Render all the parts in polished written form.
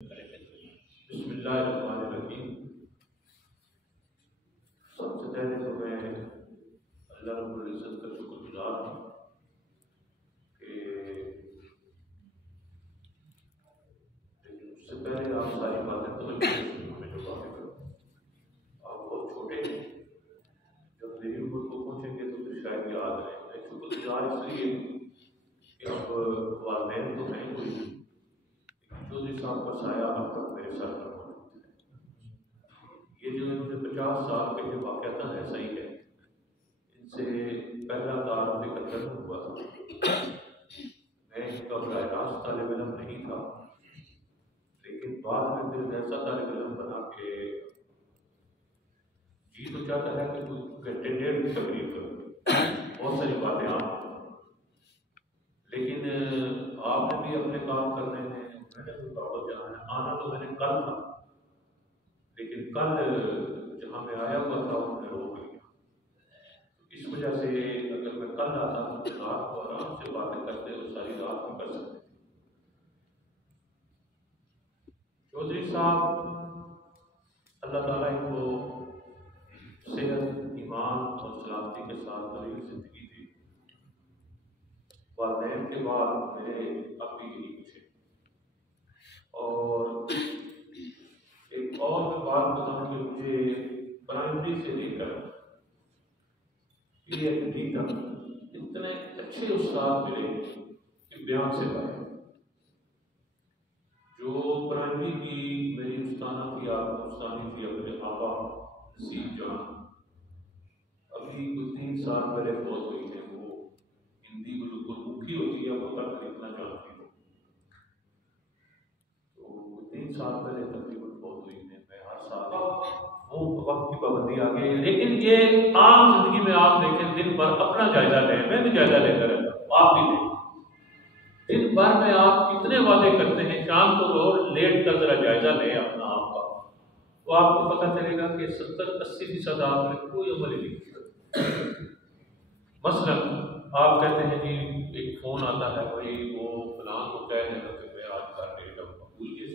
بسم اللہ الرحمن الرحیم۔ سب سے پہلے تو میں اللہ رب العزت کا شکر گزار ہوں کہ اس سے پہلے آپ ساری باتیں میں جو باتیں کروں آپ بہت چھوٹے ہیں، جب میری عمر کو پہنچیں گے تو پھر شاید یاد رہے۔ میں شکر گزار اس لیے کہ اب والدین تو ہیں کوئی، چودھری صاحب کا سایہ اب تک میرے ساتھ موجود ہے۔ یہ جو 50 سال پہلے واقعات ایسا ہی ہے، ان سے پہلا تعارف اکتر ہوا تھا۔ میں ان کا براہ راست طالب علم نہیں تھا، لیکن بعد میں پھر ایسا طالب علم بنا کہ جی تو چاہتا ہے کہ کوئی گھنٹے ڈیڑھ کی تقریر کروں، بہت ساری باتیں آپ، لیکن آپ نے بھی اپنے کام کرنے ہیں، میں نے بھی واپس جانا ہے۔ آنا تو میں نے کل تھا، لیکن کل جہاں میں آیا ہوا تھا انہوں نے روک لیا۔ اس وجہ سے اگر میں کل آتا تو رات کو آرام سے باتیں کرتے اور ساری رات میں کر سکتے۔ چودھری صاحب اللہ تعالیٰ ان کو صحت، ایمان اور سلامتی کے ساتھ طویل زندگی دی۔ والدین کے بعد میرے اب بھی یہی کچھ ہے۔ اور ایک اور میں بات بتاؤں کہ مجھے پرائمری سے لے کر پی ایچ ڈی تک اتنے اچھے استاد ملے کہ بیان سے باہر۔ جو پرائمری کی میری استانہ تھی، آپ استانی تھی اپنے آبا نصیب جان، ابھی کچھ 3 سال پہلے فوت ہوئی ہے۔ وہ ہندی بالکل مکھی ہوتی ہے، وہ تک لکھنا چاہتی ہوں، تو 3 سال پہلے تقریباً فوت ہوئی ہے۔ میں ہر سال وہ وقت کی پابندی آ گئی ہے، لیکن یہ عام زندگی میں آپ دیکھیں دن بھر اپنا جائزہ لیں، میں بھی جائزہ لے کر رہتا ہوں، آپ بھی لیں۔ دن بھر میں آپ کتنے وعدے کرتے ہیں، شام کو روز لیٹ کر ذرا جائزہ لیں اپنا آپ کا، تو آپ کو پتہ چلے گا کہ 70-80% آپ نے کوئی عمل ہی نہیں کیا۔ مثلا آپ کہتے ہیں جی ایک فون آتا ہے، بھائی وہ فلاں کو کہہ دینا کہ میں آج کا ڈیٹ اب بھول گیا،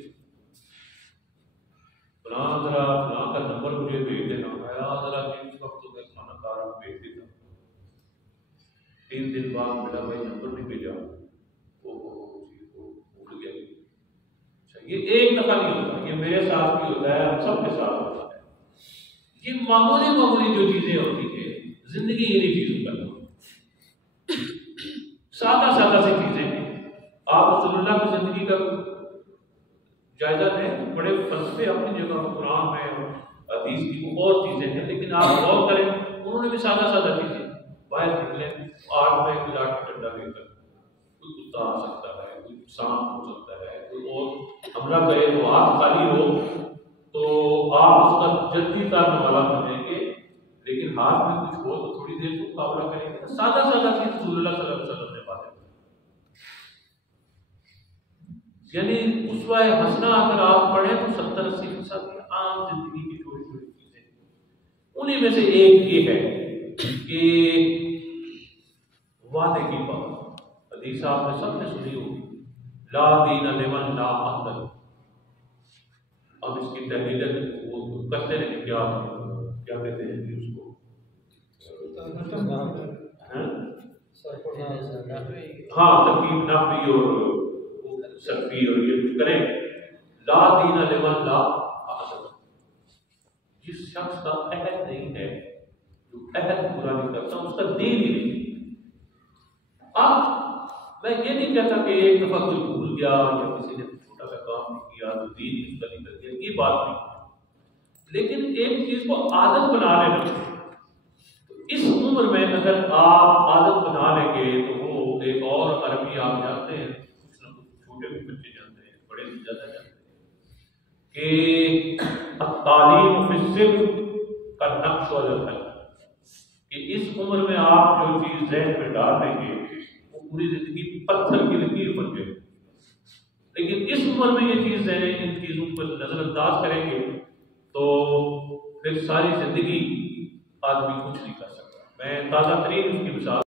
فلاں ذرا فلاں کا نمبر مجھے بھیج دینا، میں ذرا اس وقت تو میں کھانا کھا رہا ہوں، بھیج دیتا۔ 3 دن بعد ملا، بھائی نمبر نہیں بھیجا، وہ بھول گیا۔ اچھا، یہ ایک دفعہ نہیں ہوتا، یہ میرے ساتھ بھی ہوتا ہے، ہم سب کے ساتھ ہوتا ہے۔ یہ معمولی جو چیزیں ہوتی ہیں زندگی انہی چیزوں کا نام، سادہ سی چیزیں ہیں۔ آپ رسول اللہ کی زندگی کا جائزہ لیں، بڑے فلسفے اپنی جگہ قرآن میں حدیث کی اور چیزیں ہیں، لیکن آپ غور کریں انہوں نے بھی سادہ چیزیں باہر نکلیں۔ 8 میں کوئی لاٹھی ڈنڈا لے کر کوئی کتا آ سکتا ہے، کوئی سانپ ہو سکتا ہے، کوئی اور حملہ کرے تو ہاتھ خالی ہو تو آپ اس کا جلدی تارنے والا بنیں گے، لیکن ہاتھ میں کچھ ہو تو تھوڑی دیر کو مقابلہ کریں گے۔ سادہ چیز رسول اللہ صلی اللہ علیہ وسلم نے باتیں، یعنی اسوہ حسنہ اگر آپ پڑھیں تو 70-80% عام زندگی کی چھوٹی چیزیں، انہیں میں سے ایک یہ ہے کہ وعدے کی بات۔ حدیث آپ نے سب نے سنی ہوگی، لا دین لمن لا عہد لہ۔ اب اس کی تحلیل وہ کرتے رہیں، کیا کہتے ہیں جی اس کو، ہاں ترکیب نحوی اور صرفی اور یہ کچھ کریں۔ لا دین لمن لا عہد لہ، جس شخص کا عہد نہیں ہے، جو عہد پورا نہیں کرتا، اس کا دین ہی نہیں۔ اب میں یہ نہیں کہتا کہ ایک دفعہ کوئی بھول گیا یا کسی نے چھوٹا سا کام نہیں کیا تو دین اس کا نہیں کر دیا، یہ بات نہیں، لیکن ایک چیز کو عادت بنا لینا۔ تو اس عمر میں اگر آپ عادت بنا لیں گے تو وہ ایک اور عربی آپ جانتے ہیں، کچھ نہ کچھ چھوٹے بھی بچے جانتے ہیں، بڑے بھی زیادہ جانتے ہیں کہ التعلیم فی السن کالنقش علی الحجر، کہ اس عمر میں آپ جو چیز ذہن میں ڈال دیں گے وہ پوری زندگی پتھر کی لکیر بن جائے، لیکن اس عمر میں یہ چیزیں ان چیزوں پر نظر انداز کریں گے تو پھر ساری زندگی آدمی کچھ نہیں کر سکتا۔ میں تازہ ترین اس کی مثال